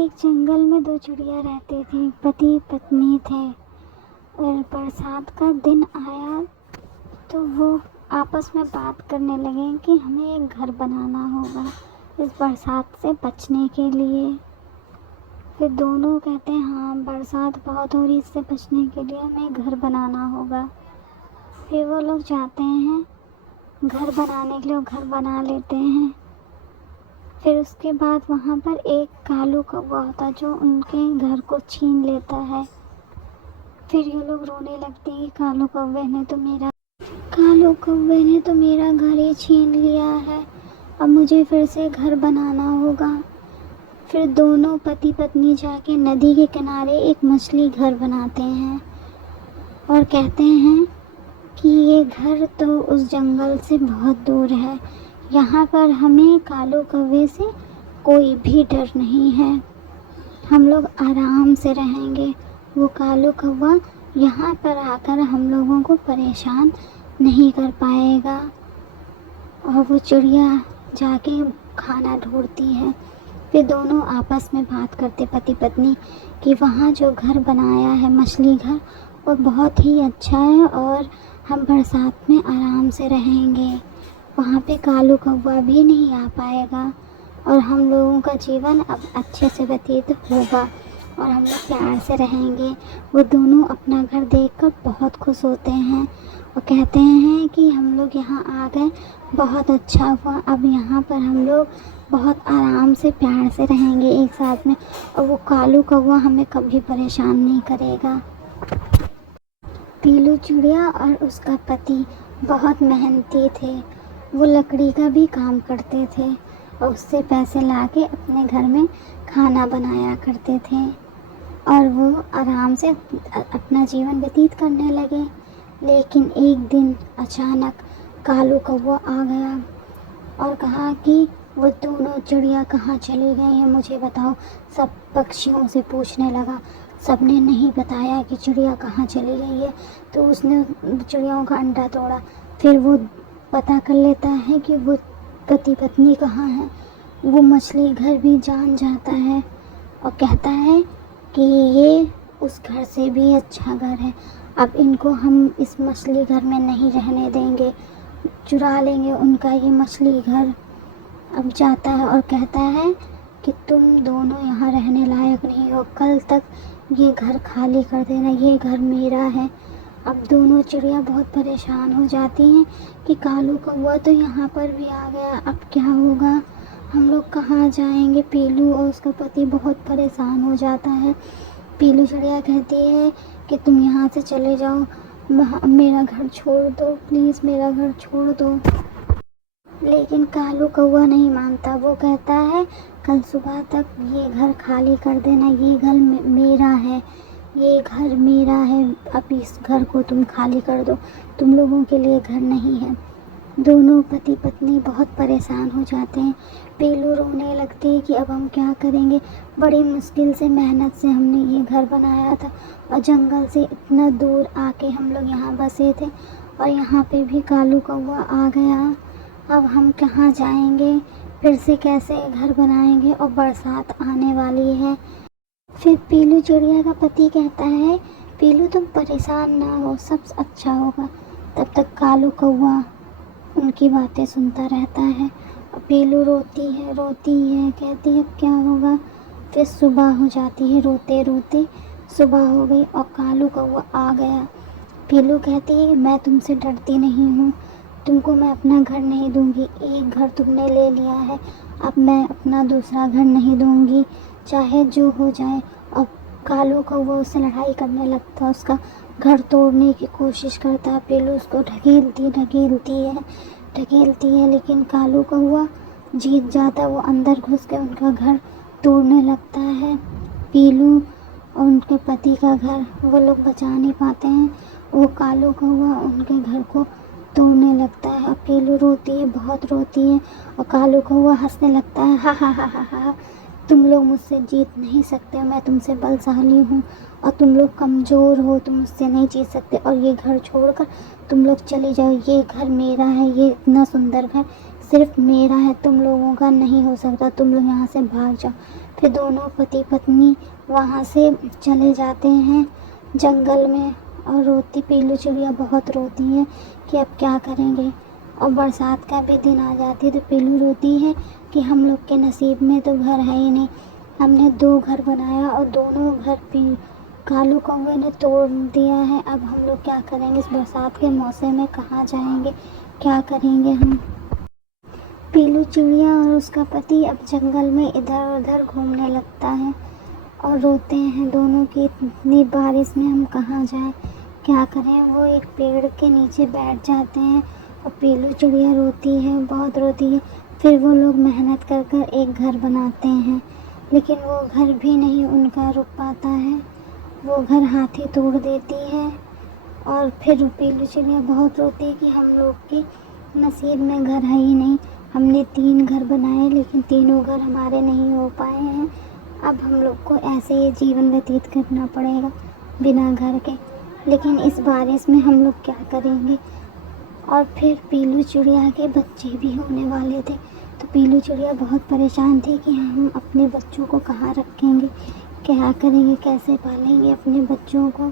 एक जंगल में दो चिड़िया रहते थे। पति पत्नी थे और बरसात का दिन आया तो वो आपस में बात करने लगे कि हमें एक घर बनाना होगा इस बरसात से बचने के लिए। फिर दोनों कहते हैं हाँ, बरसात बहुत हो रही, इससे बचने के लिए हमें घर बनाना होगा। फिर वो लोग जाते हैं घर बनाने के लिए, वो घर बना लेते हैं। फिर उसके बाद वहाँ पर एक कालू कौवा होता है जो उनके घर को छीन लेता है। फिर ये लोग रोने लगते हैं कि कालू कौवे ने तो मेरा घर ही छीन लिया है, अब मुझे फिर से घर बनाना होगा। फिर दोनों पति पत्नी जाके नदी के किनारे एक मछली घर बनाते हैं और कहते हैं कि ये घर तो उस जंगल से बहुत दूर है, यहाँ पर हमें कालू कौवे से कोई भी डर नहीं है, हम लोग आराम से रहेंगे। वो कालू कौवा यहाँ पर आकर हम लोगों को परेशान नहीं कर पाएगा। और वो चिड़िया जाके खाना ढूंढती है। फिर दोनों आपस में बात करते पति पत्नी कि वहाँ जो घर बनाया है मछली घर, वो बहुत ही अच्छा है और हम बरसात में आराम से रहेंगे, वहाँ पे कालू कौवा भी नहीं आ पाएगा और हम लोगों का जीवन अब अच्छे से व्यतीत होगा और हम लोग प्यार से रहेंगे। वो दोनों अपना घर देखकर बहुत खुश होते हैं और कहते हैं कि हम लोग यहाँ आ गए, बहुत अच्छा हुआ, अब यहाँ पर हम लोग बहुत आराम से प्यार से रहेंगे एक साथ में और वो कालू कौवा हमें कभी परेशान नहीं करेगा। पीलू चिड़िया और उसका पति बहुत मेहनती थे। वो लकड़ी का भी काम करते थे और उससे पैसे लाके अपने घर में खाना बनाया करते थे और वो आराम से अपना जीवन व्यतीत करने लगे। लेकिन एक दिन अचानक कालू कौवा आ गया और कहा कि वो दोनों चिड़िया कहाँ चली गई हैं, मुझे बताओ। सब पक्षियों से पूछने लगा, सबने नहीं बताया कि चिड़िया कहाँ चली गई है। तो उसने चिड़ियाओं का अंडा तोड़ा। फिर वो पता कर लेता है कि वो पति पत्नी कहाँ हैं। वो मछली घर भी जान जाता है और कहता है कि ये उस घर से भी अच्छा घर है, अब इनको हम इस मछली घर में नहीं रहने देंगे, चुरा लेंगे उनका ये मछली घर। अब जाता है और कहता है कि तुम दोनों यहाँ रहने लायक नहीं हो, कल तक ये घर खाली कर देना, ये घर मेरा है। अब दोनों चिड़िया बहुत परेशान हो जाती हैं कि कालू कौवा तो यहाँ पर भी आ गया, अब क्या होगा, हम लोग कहाँ जाएंगे। पीलू और उसका पति बहुत परेशान हो जाता है। पीलू चिड़िया कहती है कि तुम यहाँ से चले जाओ, मेरा घर छोड़ दो, प्लीज़ मेरा घर छोड़ दो। लेकिन कालू कौवा नहीं मानता। वो कहता है कल सुबह तक ये घर खाली कर देना, ये घर मेरा है, ये घर मेरा है, अब इस घर को तुम खाली कर दो, तुम लोगों के लिए घर नहीं है। दोनों पति पत्नी बहुत परेशान हो जाते हैं। पीलू रोने लगती है कि अब हम क्या करेंगे, बड़ी मुश्किल से मेहनत से हमने ये घर बनाया था और जंगल से इतना दूर आके हम लोग यहाँ बसे थे और यहाँ पे भी कालू कौवा आ गया, अब हम कहाँ जाएंगे, फिर से कैसे घर बनाएंगे और बरसात आने वाली है। फिर पीलू चिड़िया का पति कहता है पीलू तुम परेशान ना हो, सब अच्छा होगा। तब तक कालू कौवा उनकी बातें सुनता रहता है और पीलू रोती है कहती है अब क्या होगा। फिर सुबह हो जाती है, रोते रोते सुबह हो गई और कालू कौवा आ गया। पीलू कहती है मैं तुमसे डरती नहीं हूँ, तुमको मैं अपना घर नहीं दूंगी, एक घर तुमने ले लिया है, अब मैं अपना दूसरा घर नहीं दूंगी, चाहे जो हो जाए। और कालू कौवा उससे लड़ाई करने लगता है, उसका घर तोड़ने की कोशिश करता है। पीलू उसको ढकेलती है लेकिन कालू कौवा जीत जाता है। वो अंदर घुस के उनका घर तोड़ने लगता है। पीलू और उनके पति का घर वो लोग बचा नहीं पाते हैं, वो कालू कौवा उनके घर को तोड़ने लगता है। और पीलू रोती है, बहुत रोती है और कालू कौवा हंसने लगता है, हा हा हा हा हा, तुम लोग मुझसे जीत नहीं सकते, मैं तुमसे बलशाली हूँ और तुम लोग कमज़ोर हो, तुम मुझसे नहीं जीत सकते और ये घर छोड़कर तुम लोग चले जाओ, ये घर मेरा है, ये इतना सुंदर घर सिर्फ मेरा है, तुम लोगों का नहीं हो सकता, तुम लोग यहाँ से भाग जाओ। फिर दोनों पति पत्नी वहाँ से चले जाते हैं जंगल में और पीलू चिड़िया बहुत रोती है कि अब क्या करेंगे। और बरसात का भी दिन आ जाती है तो पीलू रोती है कि हम लोग के नसीब में तो घर है ही नहीं, हमने 2 घर बनाया और दोनों घर कालू कौवे ने तोड़ दिया है, अब हम लोग क्या करेंगे, इस बरसात के मौसम में कहाँ जाएंगे, क्या करेंगे हम। पीलू चिड़िया और उसका पति अब जंगल में इधर उधर घूमने लगता है और रोते हैं दोनों कि इतनी बारिश में हम कहाँ जाएं, क्या करें। वो एक पेड़ के नीचे बैठ जाते हैं और पीलू चिड़िया रोती है, बहुत रोती है। फिर वो लोग मेहनत कर कर एक घर बनाते हैं, लेकिन वो घर भी नहीं उनका रुक पाता है, वो घर हाथी तोड़ देती है। और फिर पीलू चिड़िया बहुत रोती है कि हम लोग के नसीब में घर है ही नहीं, हमने 3 घर बनाए लेकिन तीनों घर हमारे नहीं हो पाए हैं, अब हम लोग को ऐसे ही जीवन व्यतीत करना पड़ेगा बिना घर के, लेकिन इस बारिश में हम लोग क्या करेंगे। और फिर पीलू चिड़िया के बच्चे भी होने वाले थे, तो पीलू चिड़िया बहुत परेशान थी कि हम अपने बच्चों को कहाँ रखेंगे, क्या करेंगे, कैसे पालेंगे अपने बच्चों को,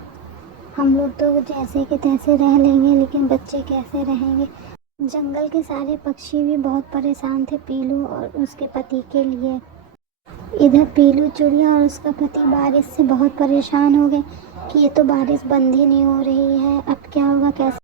हम लोग तो जैसे के तैसे रह लेंगे लेकिन बच्चे कैसे रहेंगे। जंगल के सारे पक्षी भी बहुत परेशान थे पीलू और उसके पति के लिए। इधर पीलू चिड़िया और उसका पति बारिश से बहुत परेशान हो गए कि ये तो बारिश बंद ही नहीं हो रही है, अब क्या होगा, कैसे